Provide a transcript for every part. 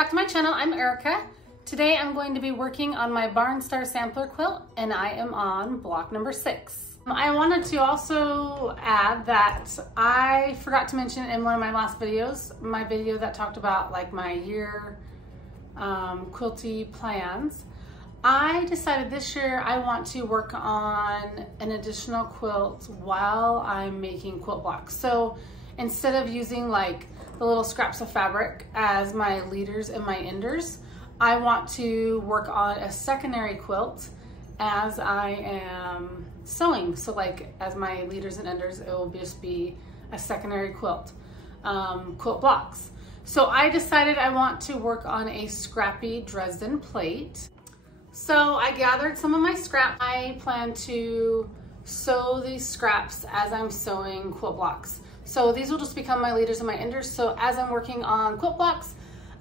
back to my channel. I'm Erica. Today I'm going to be working on my Barn Star sampler quilt and I am on block number 6. I wanted to also add that I forgot to mention in one of my last videos, my video that talked about like my year quilty plans. I decided this year I want to work on an additional quilt while I'm making quilt blocks. So instead of using like the little scraps of fabric as my leaders and my enders, I want to work on a secondary quilt as I am sewing. So like as my leaders and enders, it will just be a secondary quilt, quilt blocks. So I decided I want to work on a scrappy Dresden plate. So I gathered some of my scraps. I plan to sew these scraps as I'm sewing quilt blocks. So these will just become my leaders and my enders. So as I'm working on quilt blocks,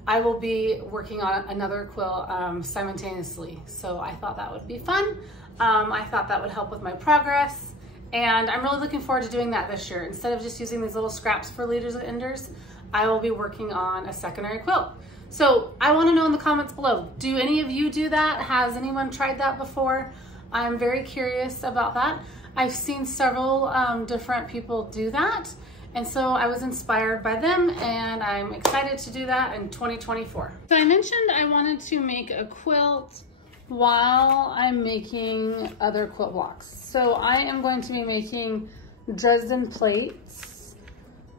I will be working on another quilt simultaneously. So I thought that would be fun. I thought that would help with my progress. And I'm really looking forward to doing that this year. Instead of just using these little scraps for leaders and enders, I will be working on a secondary quilt. So I want to know in the comments below, do any of you do that? Has anyone tried that before? I'm very curious about that. I've seen several different people do that. And so I was inspired by them and I'm excited to do that in 2024. So I mentioned I wanted to make a quilt while I'm making other quilt blocks. So I am going to be making Dresden plates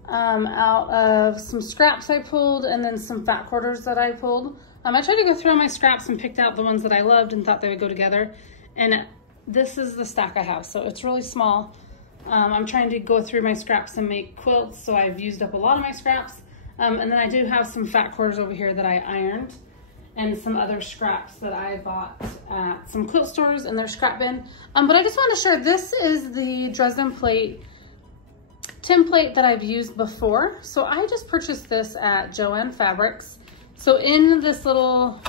out of some scraps I pulled and then some fat quarters that I pulled. I tried to go through my scraps and picked out the ones that I loved and thought they would go together. And this is the stack I have, so it's really small. I'm trying to go through my scraps and make quilts, so I've used up a lot of my scraps. And then I do have some fat quarters over here that I ironed and some other scraps that I bought at some quilt stores in their scrap bin. But I just want to share, this is the Dresden plate template that I've used before. So I just purchased this at Joann Fabrics. So in this little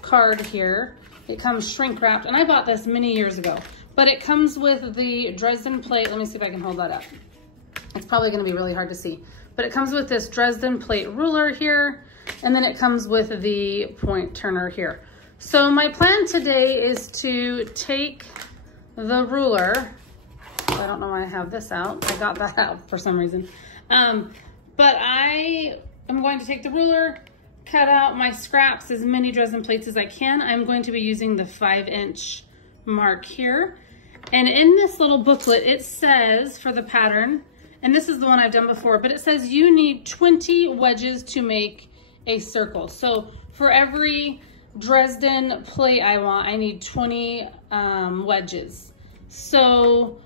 card here, it comes shrink wrapped, and I bought this many years ago. But it comes with the Dresden plate. Let me see if I can hold that up. It's probably gonna be really hard to see. But it comes with this Dresden plate ruler here, and then it comes with the point turner here. So my plan today is to take the ruler. I don't know why I have this out. I got that out for some reason. But I am going to take the ruler, cut out my scraps, as many Dresden plates as I can. I'm going to be using the 5-inch mark here. And in this little booklet, it says for the pattern, and this is the one I've done before, but it says you need 20 wedges to make a circle. So for every Dresden plate I want, I need 20 wedges. So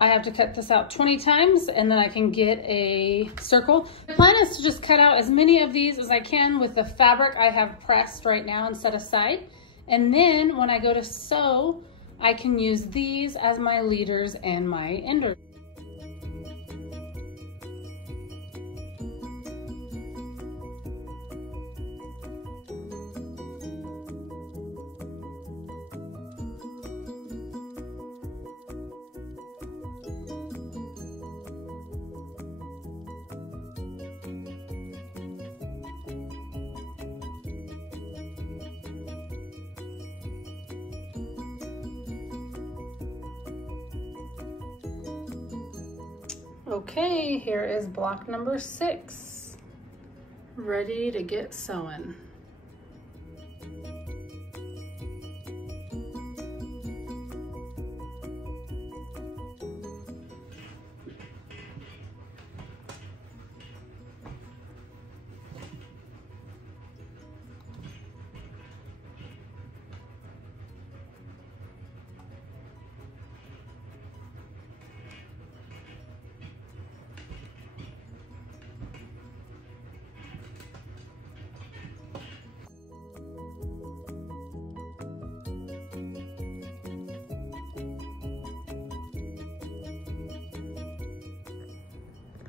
I have to cut this out 20 times and then I can get a circle. The plan is to just cut out as many of these as I can with the fabric I have pressed right now and set aside. And then when I go to sew, I can use these as my leaders and my enders. Okay, here is block number 6, ready to get sewing.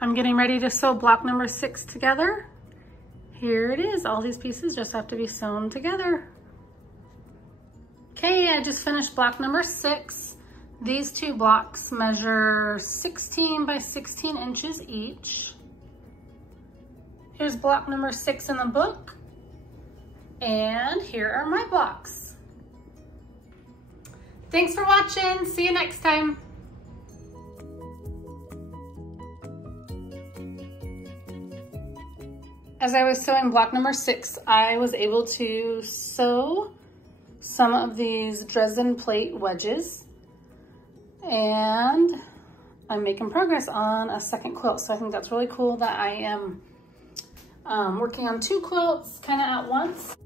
I'm getting ready to sew block number 6 together. Here it is. All these pieces just have to be sewn together. Okay, I just finished block number 6. These two blocks measure 16 by 16 inches each. Here's block number 6 in the book, And here are my blocks. Thanks for watching. See you next time. As I was sewing block number 6, I was able to sew some of these Dresden plate wedges, and I'm making progress on a second quilt. So I think that's really cool that I am working on 2 quilts kind of at once.